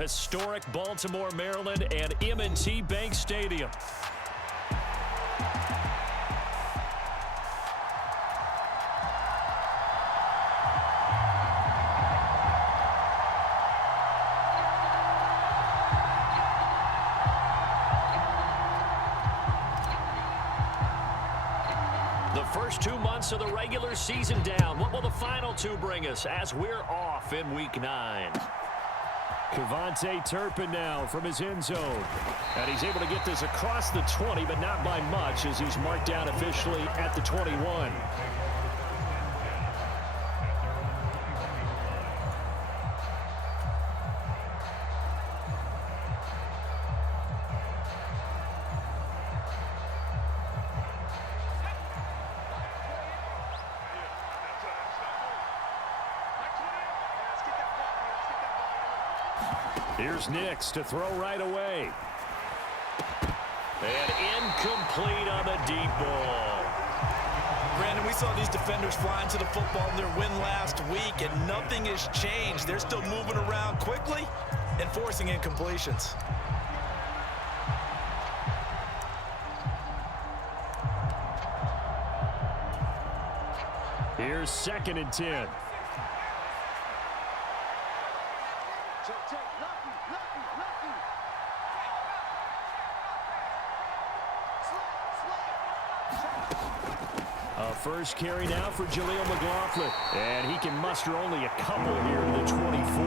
historic Baltimore, Maryland, and M&T Bank Stadium. The first 2 months of the regular season down. What will the final two bring us as we're off in Week 9? Kevontae Turpin now from his end zone. And he's able to get this across the 20, but not by much as he's marked down officially at the 21. Here's Nix to throw right away. And incomplete on the deep ball. Brandon, we saw these defenders flying to the football in their win last week, and nothing has changed. They're still moving around quickly and forcing incompletions. Here's 2nd and 10. First carry now for Jaleel McLaughlin. And he can muster only a couple here to the 24.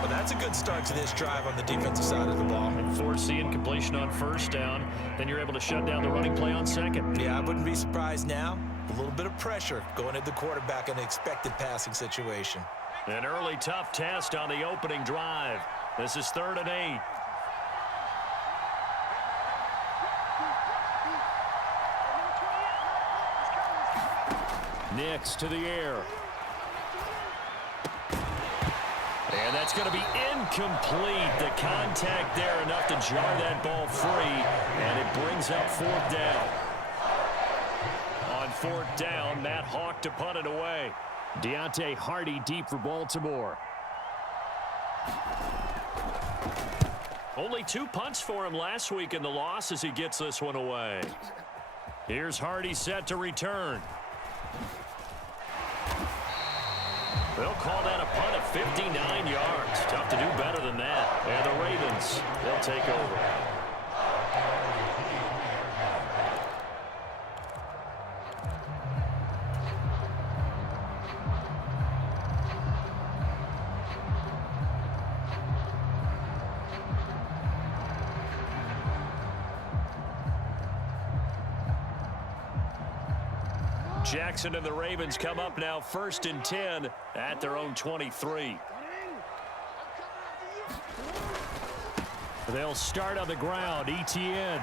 Well, that's a good start to this drive on the defensive side of the ball. And force the incompletion on first down. Then you're able to shut down the running play on second. Yeah, I wouldn't be surprised now. A little bit of pressure going at the quarterback in an expected passing situation. An early tough test on the opening drive. This is 3rd and 8. Nix to the air. And that's going to be incomplete. The contact there enough to jar that ball free. And it brings up 4th down. On 4th down, Matt Hawk to punt it away. Deontay Hardy deep for Baltimore. Only 2 punts for him last week in the loss as he gets this one away. Here's Hardy set to return. They'll call that a punt of 59 yards. Tough to do better than that. And the Ravens, they'll take over. Jackson and the Ravens come up now 1st and 10 at their own 23. They'll start on the ground. Etienne.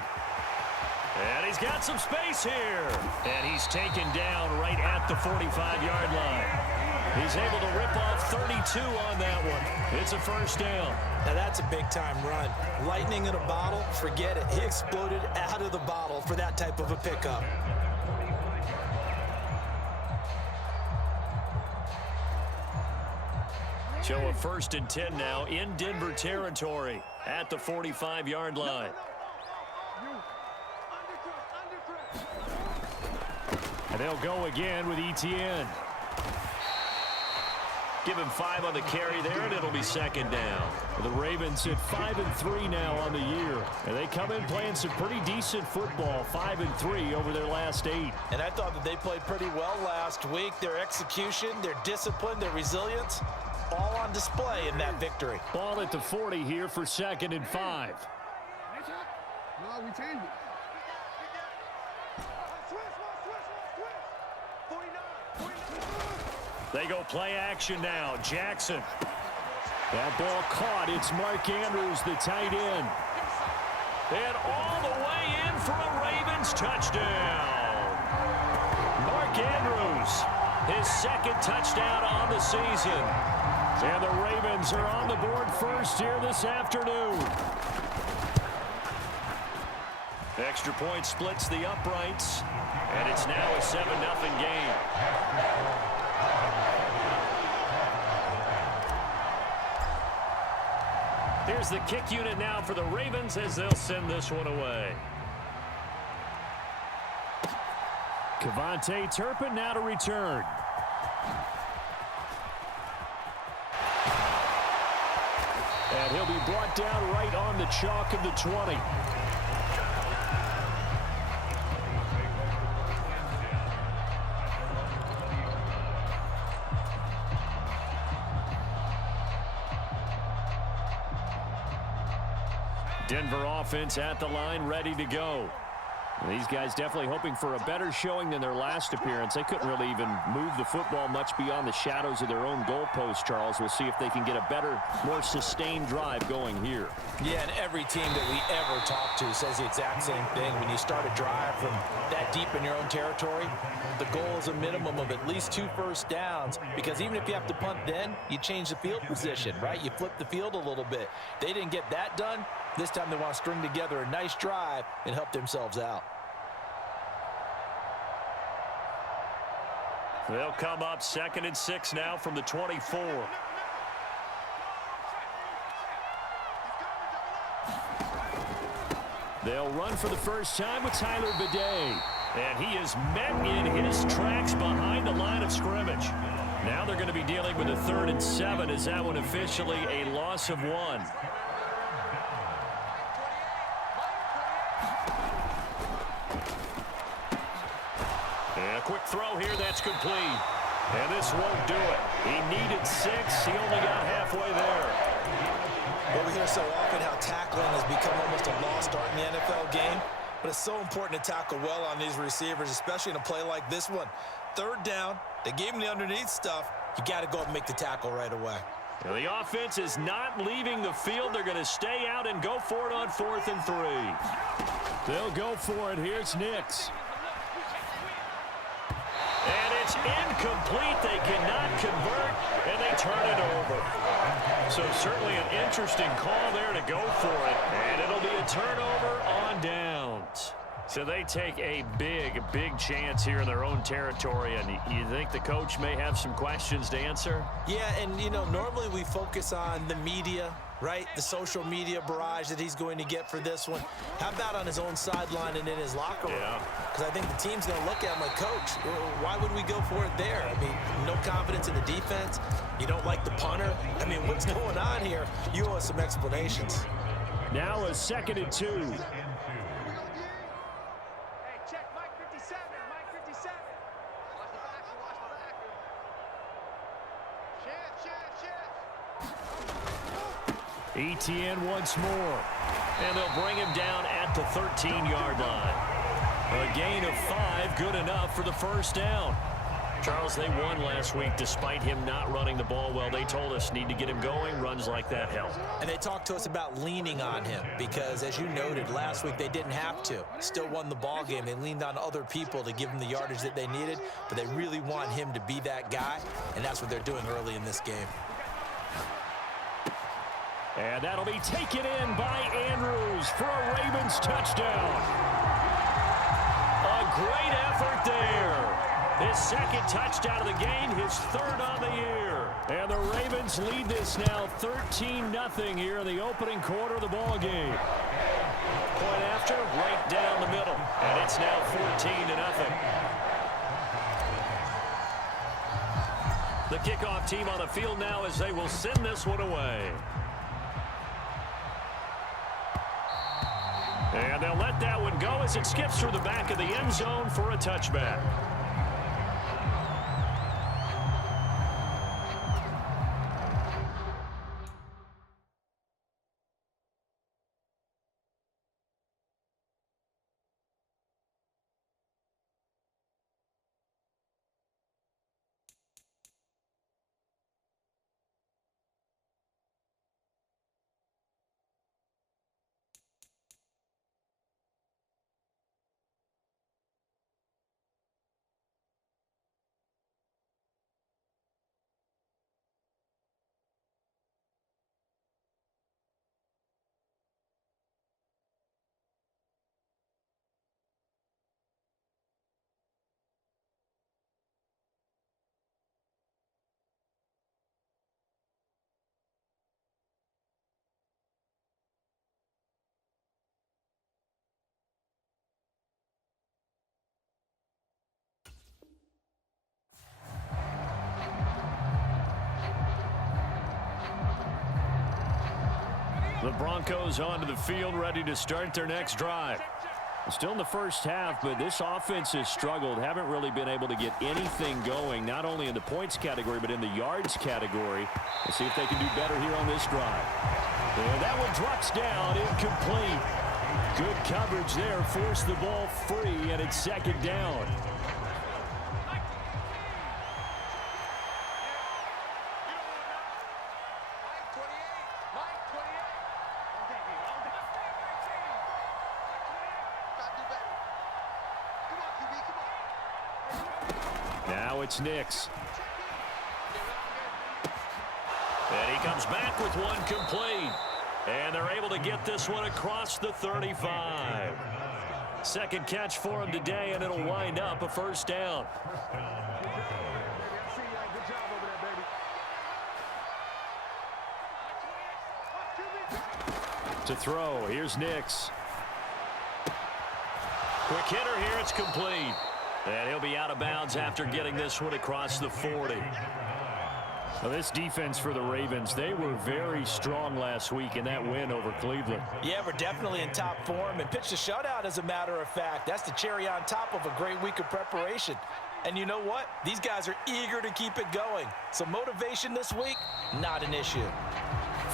And he's got some space here. And he's taken down right at the 45-yard line. He's able to rip off 32 on that one. It's a 1st down. Now that's a big-time run. Lightning in a bottle, forget it. He exploded out of the bottle for that type of a pickup. So a 1st and 10 now in Denver territory at the 45-yard line. And they'll go again with Etienne. Give him 5 on the carry there, and it'll be 2nd down. The Ravens at 5-3 now on the year. And they come in playing some pretty decent football, 5-3 over their last 8. And I thought that they played pretty well last week. Their execution, their discipline, their resilience, all on display in that victory. Ball at the 40 here for 2nd and 5. They go play action now. Jackson. That ball caught. It's Mark Andrews, the tight end. And all the way in for a Ravens touchdown. Mark Andrews, his 2nd touchdown on the season. And the Ravens are on the board first here this afternoon. Extra point splits the uprights, and it's now a 7-0 game. Here's the kick unit now for the Ravens as they'll send this one away. Kevontae Turpin now to return. And he'll be brought down right on the chalk of the 20. Denver offense at the line, ready to go. These guys definitely hoping for a better showing than their last appearance. They couldn't really even move the football much beyond the shadows of their own goalpost, Charles. We'll see if they can get a better, more sustained drive going here. Yeah, and every team that we ever talk to says the exact same thing. When you start a drive from that deep in your own territory, the goal is a minimum of at least 2 first downs, because even if you have to punt then, you change the field position, right? You flip the field a little bit. They didn't get that done. This time they want to string together a nice drive and help themselves out. They'll come up 2nd and 6 now from the 24. They'll run for the first time with Tyler Bidet. And he is met in his tracks behind the line of scrimmage. Now they're going to be dealing with a 3rd and 7 as that one officially a loss of 1. And a quick throw here, that's complete. And this won't do it. He needed 6. He only got halfway there. Well, we hear so often how tackling has become almost a lost art in the NFL game. But it's so important to tackle well on these receivers, especially in a play like this one. 3rd down, they gave him the underneath stuff. You got to go up and make the tackle right away. Well, the offense is not leaving the field. They're going to stay out and go for it on 4th and 3. They'll go for it. Here's Nix. And it's incomplete. They cannot convert, and they turn it over. So certainly an interesting call there to go for it. And it'll be a turnover on downs. So they take a big, big chance here in their own territory. And you think the coach may have some questions to answer? Yeah, and, you know, normally we focus on the media, right? The social media barrage that he's going to get for this one. How about on his own sideline and in his locker room? Because I think the team's going to look at him like, Coach, why would we go for it there? I mean, no confidence in the defense. You don't like the punter. I mean, what's going on here? You owe us some explanations. Now a 2nd and 2. Etienne once more. And they'll bring him down at the 13-yard line. A gain of 5, good enough for the first down. Charles, they won last week despite him not running the ball well. They told us need to get him going. Runs like that help. And they talked to us about leaning on him because, as you noted, last week they didn't have to. Still won the ball game. They leaned on other people to give them the yardage that they needed, but they really want him to be that guy, and that's what they're doing early in this game. And that'll be taken in by Andrews for a Ravens touchdown. A great effort there. His 2nd touchdown of the game, his 3rd on the year. And the Ravens lead this now 13-0 here in the opening quarter of the ball game. Point after, right down the middle. And it's now 14-0. The kickoff team on the field now as they will send this one away. And they'll let that one go as it skips through the back of the end zone for a touchback. The Broncos onto the field, ready to start their next drive. Still in the first half, but this offense has struggled. Haven't really been able to get anything going, not only in the points category, but in the yards category. We'll see if they can do better here on this drive. And that one drops down, incomplete. Good coverage there, forced the ball free, and it's second down. Now it's Nix. And he comes back with one complete. And they're able to get this one across the 35. Second catch for him today, and it'll wind up a first down. To throw, here's Nix. Quick hitter here, it's complete. And he'll be out of bounds after getting this one across the 40. Well, this defense for the Ravens, they were very strong last week in that win over Cleveland. Yeah, we're definitely in top form and pitched a shutout, as a matter of fact. That's the cherry on top of a great week of preparation. And you know what? These guys are eager to keep it going. So motivation this week, not an issue.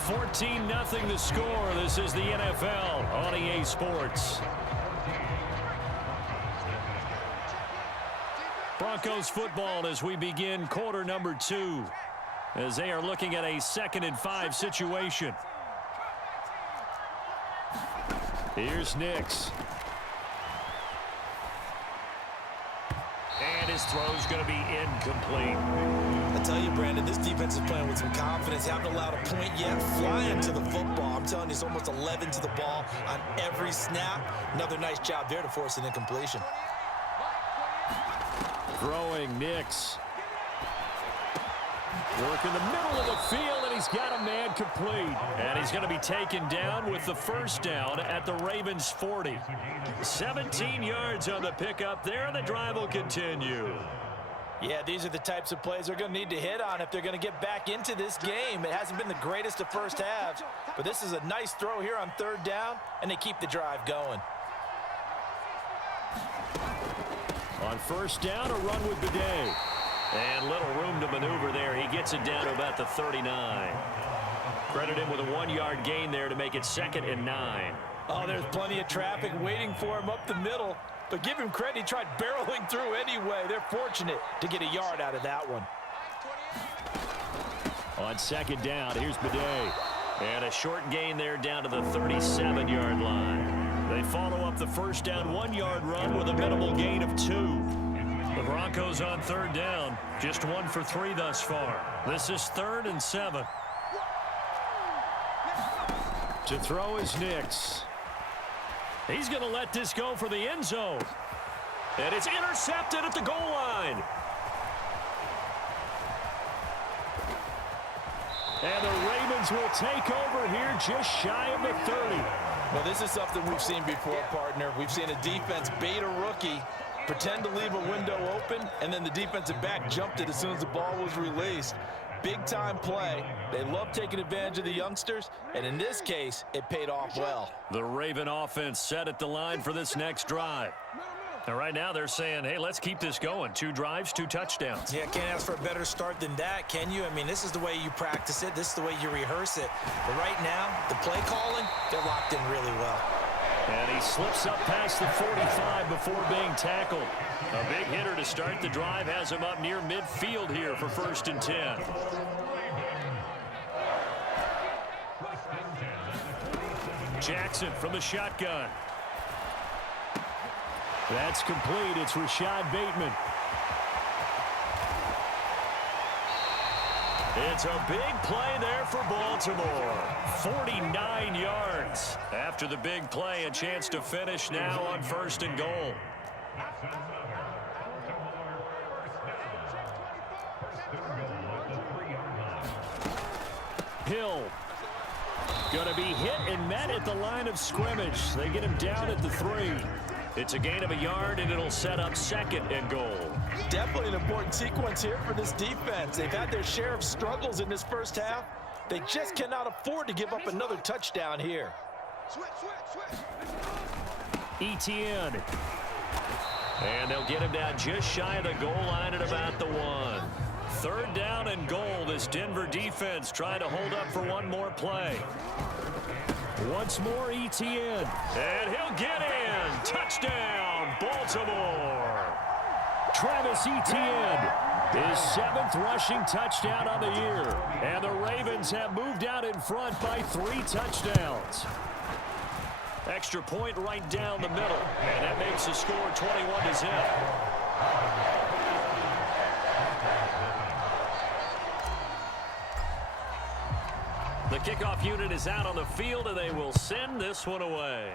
14-0 the score. This is the NFL on EA Sports. Broncos football as we begin quarter number 2, as they are looking at a 2nd and 5 situation. Here's Nix. And his throw's going to be incomplete. I tell you, Brandon, this defense is playing with some confidence. Haven't allowed a point yet. Flying to the football. I'm telling you, it's almost 11 to the ball on every snap. Another nice job there to force an incompletion. Throwing Nix. Work in the middle of the field, and he's got a man complete. And he's going to be taken down with the first down at the Ravens' 40. 17 yards on the pickup there, and the drive will continue. Yeah, these are the types of plays they're going to need to hit on if they're going to get back into this game. It hasn't been the greatest of first halves, but this is a nice throw here on 3rd down, and they keep the drive going. On first down, a run with Bidet. And little room to maneuver there. He gets it down to about the 39. Credit him with a 1-yard gain there to make it 2nd and 9. Oh, there's plenty of traffic waiting for him up the middle. But give him credit, he tried barreling through anyway. They're fortunate to get a yard out of that one. On 2nd down, here's Bidet. And a short gain there down to the 37-yard line. They follow up the first down 1-yard run with a minimal gain of 2. The Broncos on 3rd down, just 1 for 3 thus far. This is 3rd and 7. To throw is Nix. He's going to let this go for the end zone. And it's intercepted at the goal line. And the Ravens will take over here just shy of the 30. Well, this is something we've seen before, partner. We've seen a defense bait a rookie, pretend to leave a window open, and then the defensive back jumped it as soon as the ball was released. Big-time play. They love taking advantage of the youngsters, and in this case, it paid off well. The Raven offense set at the line for this next drive. And right now they're saying, hey, let's keep this going. 2 drives, 2 touchdowns. Yeah, can't ask for a better start than that, can you? I mean, this is the way you practice it. This is the way you rehearse it. But right now, the play calling, they're locked in really well. And he slips up past the 45 before being tackled. A big hitter to start the drive has him up near midfield here for 1st and 10. Jackson from the shotgun. That's complete. It's Rashad Bateman. It's a big play there for Baltimore. 49 yards. After the big play, a chance to finish now on 1st and goal. Hill. Going to be hit and met at the line of scrimmage. They get him down at the 3. It's a gain of a yard, and it'll set up 2nd and goal. Definitely an important sequence here for this defense. They've had their share of struggles in this first half, They just cannot afford to give up another touchdown here. Etienne. And they'll get him down just shy of the goal line at about the 1. Third down and goal. This Denver defense trying to hold up for one more play. Once more, Etienne. And he'll get in. Touchdown, Baltimore. Travis Etienne, his 7th rushing touchdown on the year. And the Ravens have moved out in front by 3 touchdowns. Extra point right down the middle. And that makes the score 21-0. The kickoff unit is out on the field, and they will send this one away.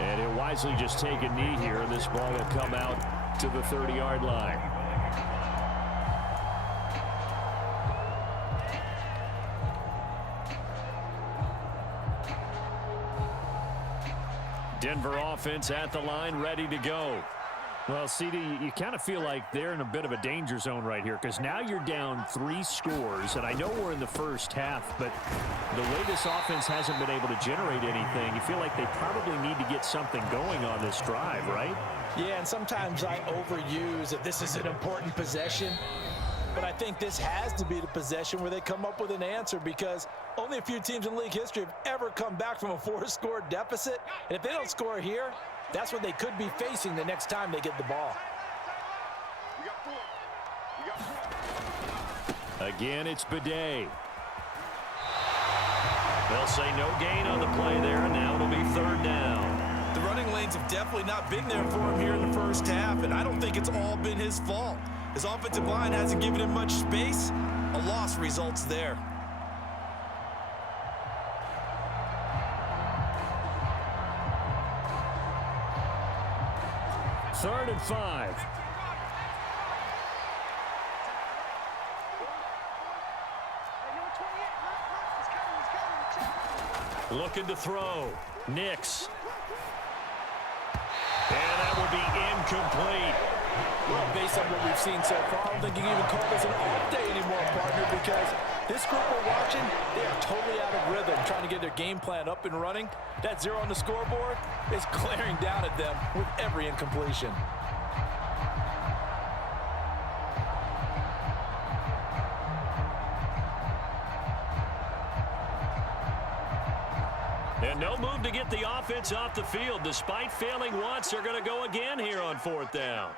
And he'll wisely just take a knee here, and this ball will come out to the 30-yard line. Denver offense at the line, ready to go. Well, CD, you kind of feel like they're in a bit of a danger zone right here because now you're down 3 scores, and I know we're in the first half, but the way this offense hasn't been able to generate anything, you feel like they probably need to get something going on this drive, right? Yeah, and sometimes I overuse that this is an important possession, but I think this has to be the possession where they come up with an answer because only a few teams in league history have ever come back from a 4-score deficit, and if they don't score here, that's what they could be facing the next time they get the ball. Again, it's Bidet. They'll say no gain on the play there, and now it'll be 3rd down. The running lanes have definitely not been there for him here in the first half, and I don't think it's all been his fault. His offensive line hasn't given him much space. A loss results there. 3rd and 5. Looking to throw. Nix. And that will be incomplete. Well, based on what we've seen so far, I don't think you can even call this an off day anymore, partner, because this group we're watching, they are totally out of rhythm, trying to get their game plan up and running. That 0 on the scoreboard is glaring down at them with every incompletion. And no move to get the offense off the field. Despite failing once, they're going to go again here on 4th down.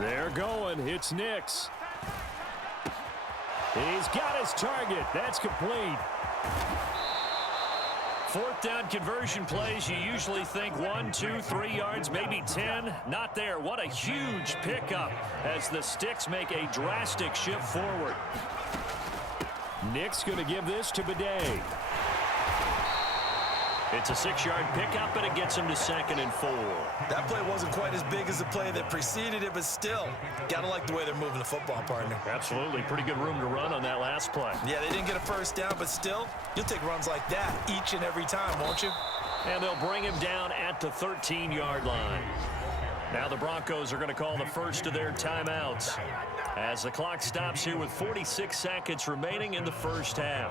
They're going. It's Nix. He's got his target. That's complete. 4th down conversion plays, you usually think 1, 2, 3 yards, maybe 10. Not there. What a huge pickup as the Sticks make a drastic shift forward. Nix going to give this to Bidet. It's a 6-yard pickup, and it gets him to 2nd and 4. That play wasn't quite as big as the play that preceded it, but still, gotta like the way they're moving the football, partner. Absolutely. Pretty good room to run on that last play. Yeah, they didn't get a first down, but still, you'll take runs like that each and every time, won't you? And they'll bring him down at the 13-yard line. Now the Broncos are going to call the first of their timeouts as the clock stops here with 46 seconds remaining in the first half.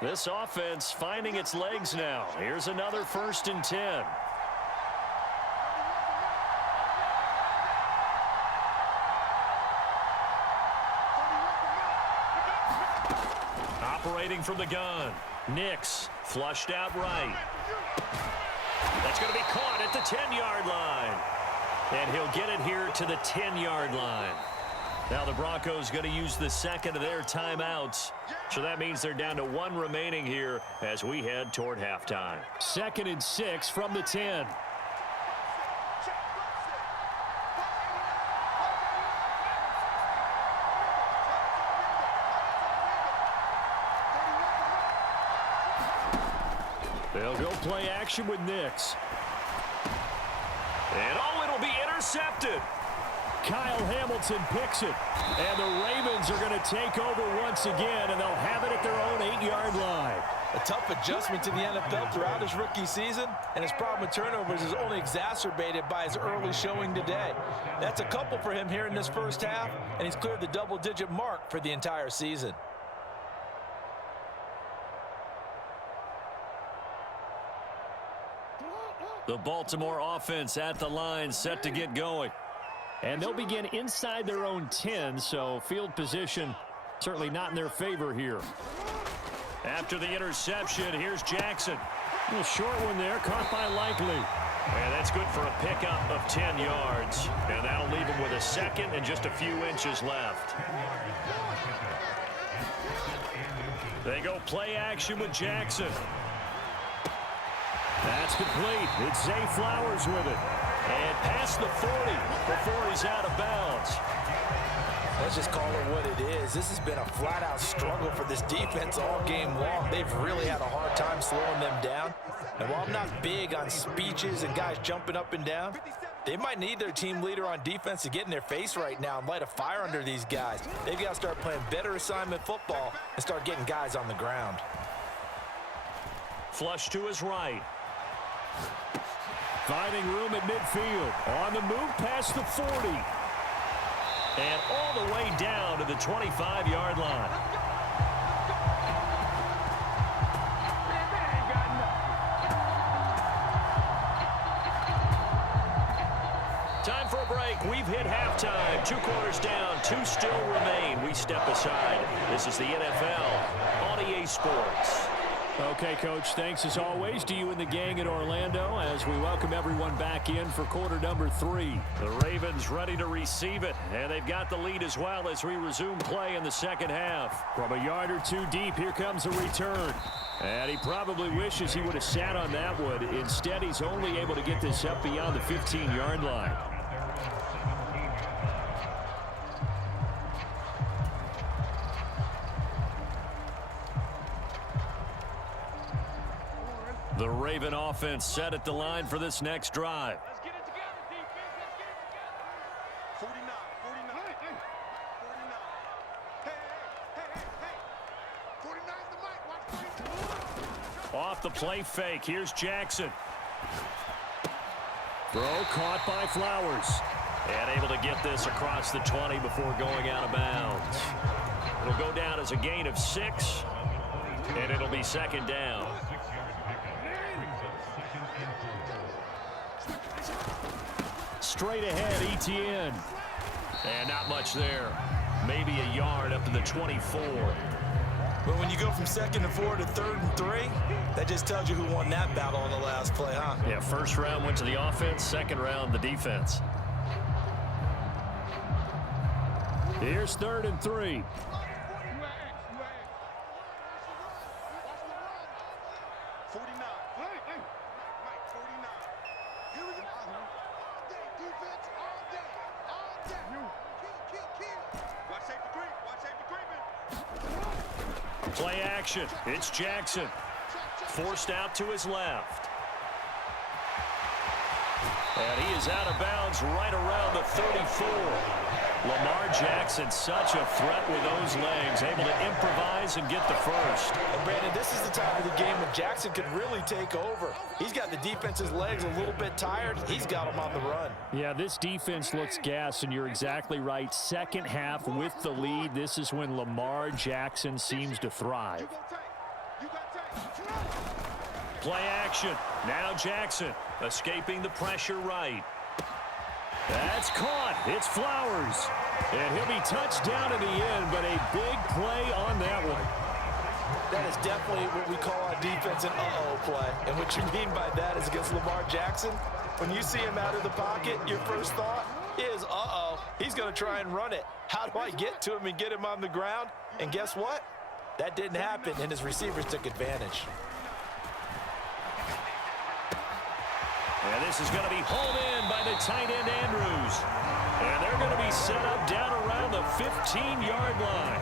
This offense finding its legs now. Here's another 1st and 10. Operating from the gun. Nix flushed out right. That's going to be caught at the 10-yard line. And he'll get it here to the 10-yard line. Now the Broncos going to use the 2nd of their timeouts. So that means they're down to 1 remaining here as we head toward halftime. 2nd and 6 from the 10. They'll go play action with Nix. And oh, it'll be intercepted. Kyle Hamilton picks it. And the Ravens are going to take over once again, and they'll have it at their own 8-yard line. A tough adjustment to the NFL throughout his rookie season, and his problem with turnovers is only exacerbated by his early showing today. That's a couple for him here in this first half, and he's cleared the double-digit mark for the entire season. The Baltimore offense at the line, set to get going. And they'll begin inside their own 10, so field position certainly not in their favor here. After the interception, here's Jackson. A little short one there, caught by Likely. And that's good for a pickup of 10 yards. And that'll leave him with a second and just a few inches left. They go play action with Jackson. That's complete. It's Zay Flowers with it. And past the 40 before he's out of bounds. Let's just call it what it is. This has been a flat-out struggle for this defense all game long. They've really had a hard time slowing them down. And while I'm not big on speeches and guys jumping up and down, they might need their team leader on defense to get in their face right now and light a fire under these guys. They've got to start playing better assignment football and start getting guys on the ground. Flush to his right. Finding room at midfield. On the move past the 40. And all the way down to the 25-yard line. Time for a break. We've hit halftime. 2 quarters down. 2 still remain. We step aside. This is the NFL on EA Sports. Okay, Coach, thanks as always to you and the gang at Orlando as we welcome everyone back in for quarter number 3. The Ravens ready to receive it, and they've got the lead as well as we resume play in the second half. From a yard or 2 deep, here comes a return. And he probably wishes he would have sat on that one. Instead, he's only able to get this up beyond the 15-yard line. The Raven offense set at the line for this next drive. Let's get it together, defense. Let's get it together. 49. Hey. 49's the mic. Watch 42. Off the play fake. Here's Jackson. Throw caught by Flowers. And able to get this across the 20 before going out of bounds. It'll go down as a gain of 6. And it'll be second down. Straight ahead, ETN. And not much there. Maybe a yard up to the 24. But when you go from 2nd and 4 to 3rd and 3, that just tells you who won that battle on the last play, huh? Yeah, first round went to the offense, second round the defense. Here's 3rd and 3. Play action. It's Jackson. Forced out to his left. And he is out of bounds right around the 34. Lamar Jackson, such a threat with those legs, able to improvise and get the first. And Brandon, this is the time of the game when Jackson could really take over. He's got the defense's legs a little bit tired. He's got them on the run. Yeah, this defense looks gassed, and you're exactly right. Second half with the lead, this is when Lamar Jackson seems to thrive. Play action. Now Jackson escaping the pressure right. That's caught. It's Flowers. And he'll be touched down in the end, but a big play on that one. That is definitely what we call our defense an uh-oh play. And what you mean by that is against Lamar Jackson, when you see him out of the pocket, your first thought is, uh-oh, he's going to try and run it. How do I get to him and get him on the ground? And guess what? That didn't happen, and his receivers took advantage. And this is going to be hauled in by the tight end Andrews. And they're going to be set up down around the 15-yard line.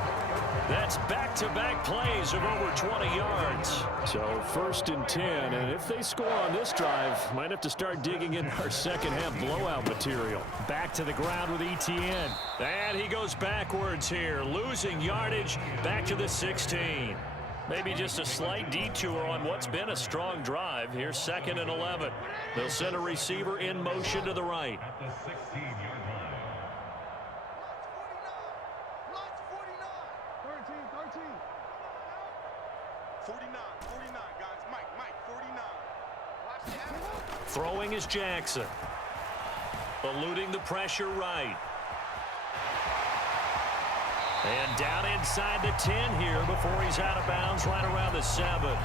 That's back-to-back plays of over 20 yards. So 1st and 10, and if they score on this drive, might have to start digging in our second-half blowout material. Back to the ground with ETN. And he goes backwards here, losing yardage back to the 16. Maybe just a slight detour on what's been a strong drive. Here's 2nd and 11. They'll send a receiver in motion to the right. At the 16-yard line. 49, guys. Mike, 49. Throwing is Jackson. Eluding the pressure right. And down inside the 10 here before he's out of bounds right around the 7.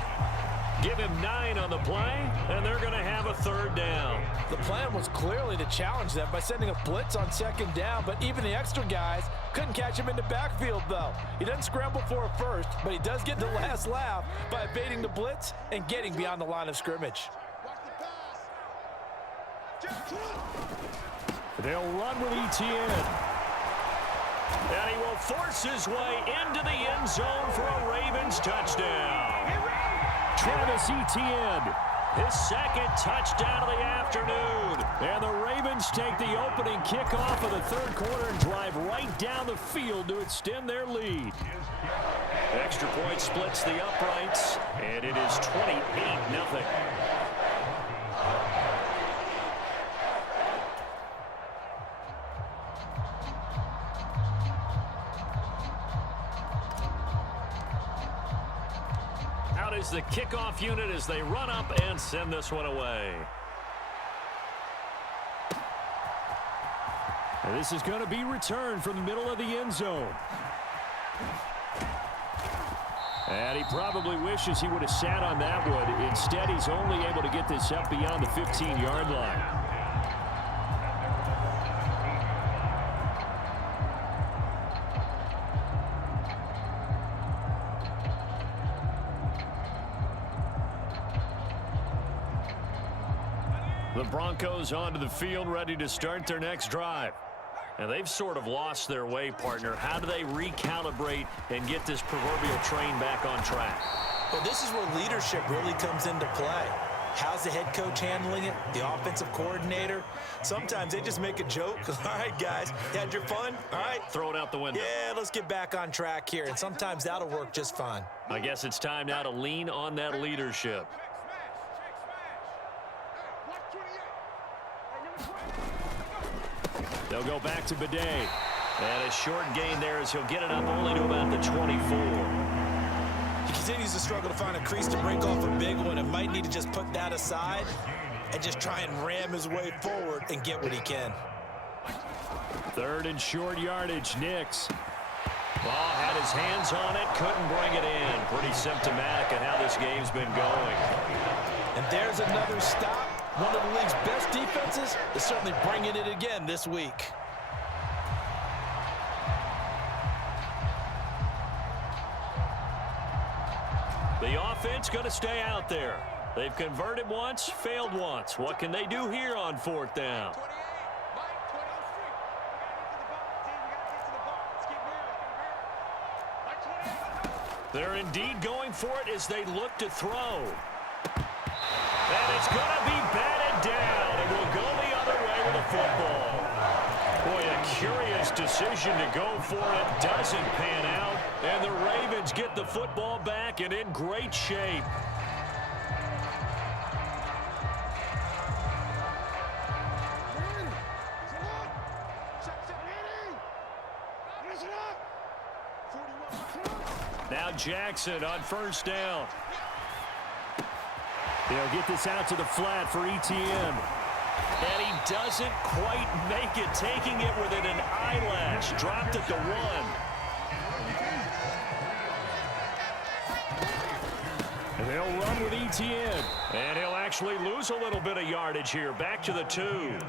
Give him 9 on the play, and they're going to have a 3rd down. The plan was clearly to challenge them by sending a blitz on 2nd down, but even the extra guys couldn't catch him in the backfield, though. He doesn't scramble for a first, but he does get the last laugh by evading the blitz and getting beyond the line of scrimmage. They'll run with Etienne. And he will force his way into the end zone for a Ravens touchdown. Travis Etienne, his 2nd touchdown of the afternoon. And the Ravens take the opening kickoff of the 3rd quarter and drive right down the field to extend their lead. Extra point splits the uprights, and it is 28-0. Is the kickoff unit as they run up and send this one away. And this is going to be returned from the middle of the end zone. And he probably wishes he would have sat on that one. Instead, he's only able to get this up beyond the 15-yard line. The Broncos onto the field, ready to start their next drive. And they've sort of lost their way, partner. How do they recalibrate and get this proverbial train back on track? Well, this is where leadership really comes into play. How's the head coach handling it? The offensive coordinator? Sometimes they just make a joke. All right, guys, you had your fun? All right. Throw it out the window. Yeah, let's get back on track here. And sometimes that'll work just fine. I guess it's time now to lean on that leadership. They'll go back to Bidet. And a short gain there as he'll get it up only to about the 24. He continues to struggle to find a crease to break off a big one and might need to just put that aside and just try and ram his way forward and get what he can. 3rd and short yardage, Nix. Ball had his hands on it, couldn't bring it in. Pretty symptomatic of how this game's been going. And there's another stop. One of the league's best defenses is certainly bringing it again this week. The offense going to stay out there. They've converted once, failed once. What can they do here on 4th down? They're indeed going for it as they look to throw. And it's going to be batted down, and will go the other way with the football. Boy, a curious decision to go for it. Doesn't pan out, and the Ravens get the football back and in great shape. Now Jackson on 1st down. They'll get this out to the flat for Etienne. And he doesn't quite make it, taking it within an eyelash. Dropped at the 1. And they'll run with Etienne. And he'll actually lose a little bit of yardage here. Back to the 2.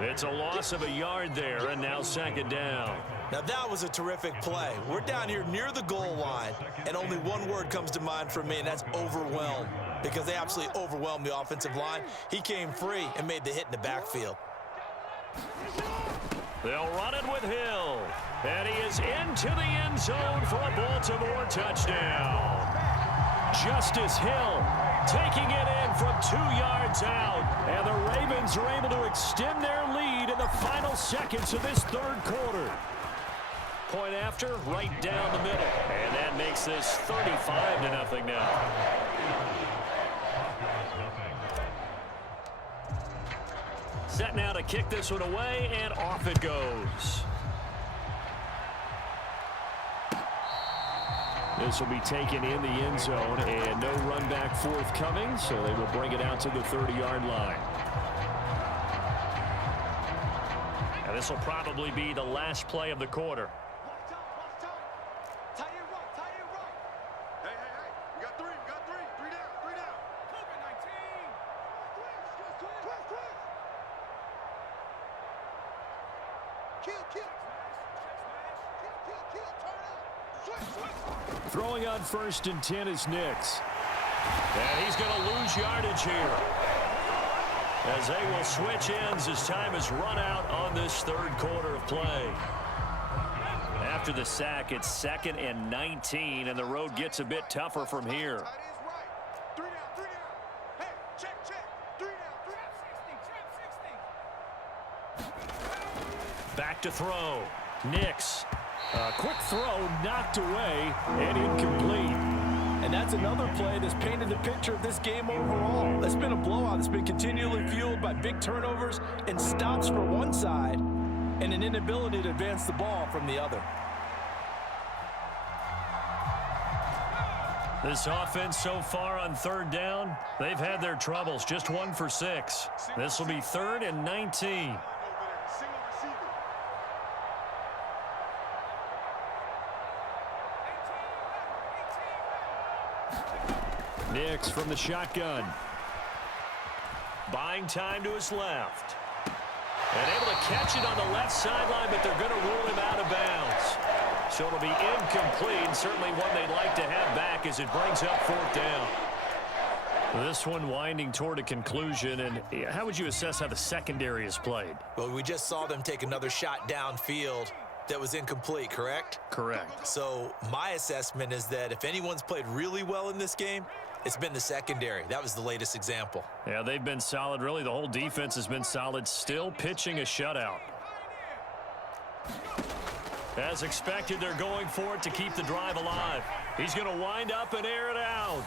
It's a loss of a yard there, and now 2nd down. Now that was a terrific play. We're down here near the goal line, and only one word comes to mind for me, and that's overwhelmed. Because they absolutely overwhelmed the offensive line. He came free and made the hit in the backfield. They'll run it with Hill. And he is into the end zone for a Baltimore touchdown. Justice Hill taking it in from 2 yards out. And the Ravens are able to extend their lead in the final seconds of this 3rd quarter. Point after, right down the middle. And that makes this 35-0 now. Set now to kick this one away, and off it goes. This will be taken in the end zone, and no run back forthcoming, so they will bring it out to the 30-yard line. And this will probably be the last play of the quarter. Throwing on 1st and 10 is Nix. And he's going to lose yardage here, as they will switch ends as time is run out on this third quarter of play. After the sack, it's 2nd and 19, and the road gets a bit tougher from here. Back to throw. Nix. A quick throw knocked away and incomplete. And that's another play that's painted the picture of this game overall. It's been a blowout. It's been continually fueled by big turnovers and stops for one side and an inability to advance the ball from the other. This offense so far on 3rd down, they've had their troubles. Just 1 for 6. This will be 3rd and 19. Nix from the shotgun. Buying time to his left. And able to catch it on the left sideline, but they're going to rule him out of bounds. So it'll be incomplete, certainly one they'd like to have back as it brings up 4th down. This one winding toward a conclusion, and how would you assess how the secondary is played? Well, we just saw them take another shot downfield that was incomplete, correct? Correct. So my assessment is that if anyone's played really well in this game, it's been the secondary. That was the latest example. Yeah, they've been solid. Really, the whole defense has been solid. Still pitching a shutout. As expected, they're going for it to keep the drive alive. He's going to wind up and air it out.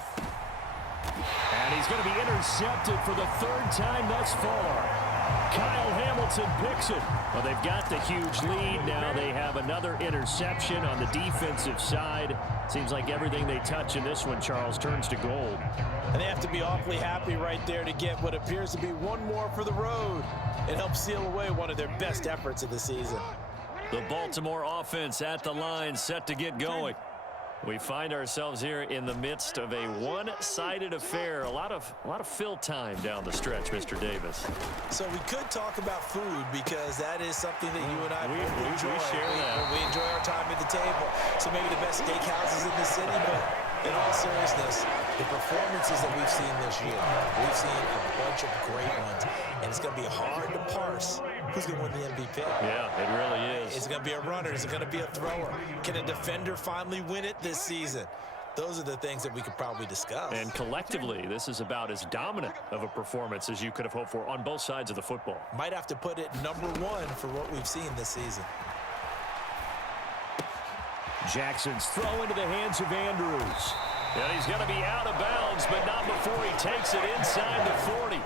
And he's going to be intercepted for the 3rd time thus far. Kyle Hamilton picks it. Well, they've got the huge lead. Now they have another interception on the defensive side. Seems like everything they touch in this one, Charles, turns to gold. And they have to be awfully happy right there to get what appears to be one more for the road. It helps seal away one of their best efforts of the season. The Baltimore offense at the line, set to get going. We find ourselves here in the midst of a one-sided affair. A lot of fill time down the stretch, Mr. Davis. So we could talk about food because that is something that you and I we enjoy. share that. We enjoy our time at the table. So maybe the best steakhouses in the city, but in all seriousness, the performances that we've seen this year, we've seen a bunch of great ones, and it's going to be hard to parse who's going to win the MVP. Yeah, it really is. Is it going to be a runner? Is it going to be a thrower? Can a defender finally win it this season? Those are the things that we could probably discuss. And collectively, this is about as dominant of a performance as you could have hoped for on both sides of the football. Might have to put it #1 for what we've seen this season. Jackson's throw into the hands of Andrews. And he's going to be out of bounds, but not before he takes it inside the 40.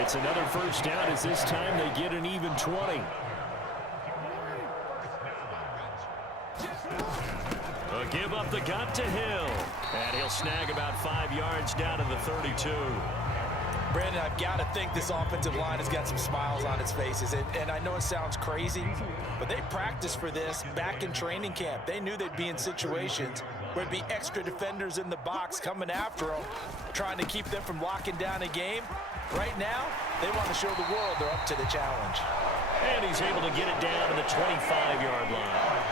It's another 1st down as this time they get an even 20. A give up the gut to Hill. And he'll snag about 5 yards down to the 32. Brandon, I've got to think this offensive line has got some smiles on its faces. And I know it sounds crazy, but they practiced for this back in training camp. They knew they'd be in situations where there'd be extra defenders in the box coming after them, trying to keep them from locking down a game. Right now, they want to show the world they're up to the challenge. And he's able to get it down to the 25-yard line.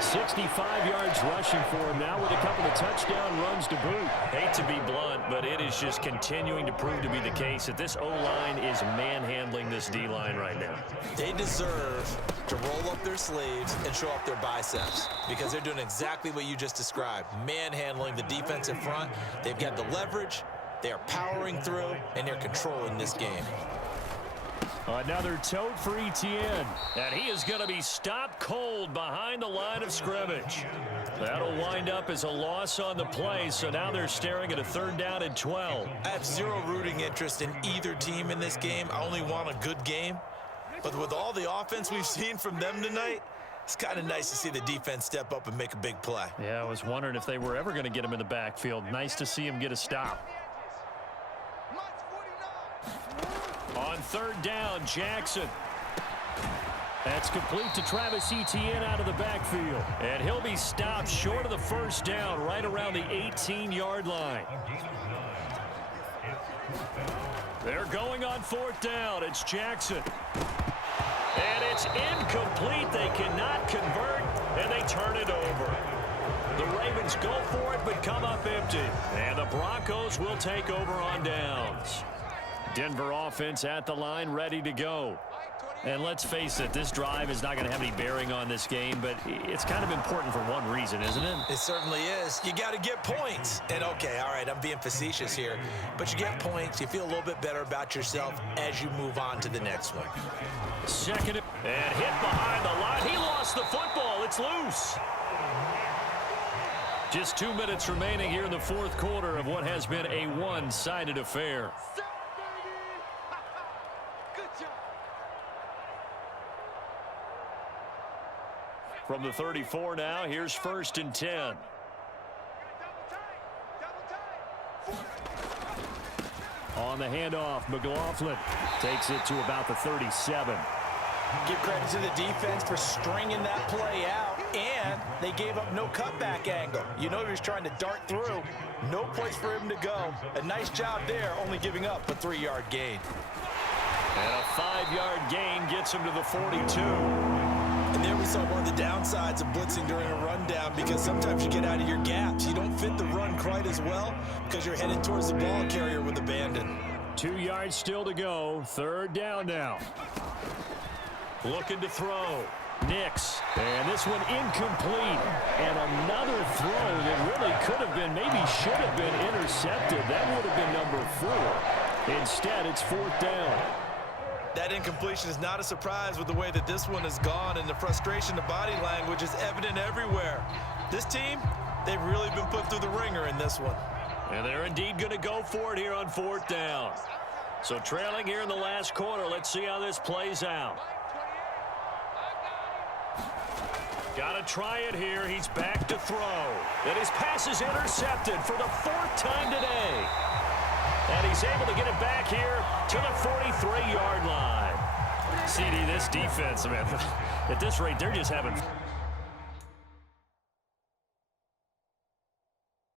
65 yards rushing for him now with a couple of touchdown runs to boot. Hate to be blunt, but it is just continuing to prove to be the case that this O-line is manhandling this D-line right now. They deserve to roll up their sleeves and show up their biceps because they're doing exactly what you just described, manhandling the defensive front. They've got the leverage, they are powering through, and they're controlling this game. Another tote for Etienne. And he is going to be stopped cold behind the line of scrimmage. That'll wind up as a loss on the play, so now they're staring at a 3rd down and 12. I have zero rooting interest in either team in this game. I only want a good game. But with all the offense we've seen from them tonight, it's kind of nice to see the defense step up and make a big play. Yeah, I was wondering if they were ever going to get him in the backfield. Nice to see him get a stop. On 3rd down, Jackson. That's complete to Travis Etienne out of the backfield. And he'll be stopped short of the 1st down, right around the 18-yard line. They're going on 4th down. It's Jackson. And it's incomplete. They cannot convert, and they turn it over. The Ravens go for it, but come up empty. And the Broncos will take over on downs. Denver offense at the line, ready to go. And let's face it, this drive is not going to have any bearing on this game, but it's kind of important for one reason, isn't it? It certainly is. You got to get points. And, okay, all right, I'm being facetious here, but you get points. You feel a little bit better about yourself as you move on to the next one. 2nd and hit behind the line. He lost the football. It's loose. Just 2 minutes remaining here in the 4th quarter of what has been a one-sided affair. From the 34 now, here's 1st and 10. On the handoff, McLaughlin takes it to about the 37. Give credit to the defense for stringing that play out, and they gave up no cutback angle. You know he was trying to dart through. No place for him to go. A nice job there, only giving up a 3-yard gain. And a 5-yard gain gets him to the 42. And there we saw one of the downsides of blitzing during a rundown, because sometimes you get out of your gaps. You don't fit the run quite as well because you're headed towards the ball carrier with abandon. 2 yards still to go. 3rd down now. Looking to throw. Nix. And this one incomplete. And another throw that really could have been, maybe should have been intercepted. That would have been number 4. Instead, it's 4th down. That incompletion is not a surprise with the way that this one has gone, and the frustration, the body language is evident everywhere. This team, they've really been put through the ringer in this one. And they're indeed going to go for it here on 4th down. So trailing here in the last quarter, let's see how this plays out. Got to try it here. He's back to throw. And his pass is intercepted for the 4th time today. And he's able to get it back here to the 43-yard line. CD, this defense, man, at this rate, they're just having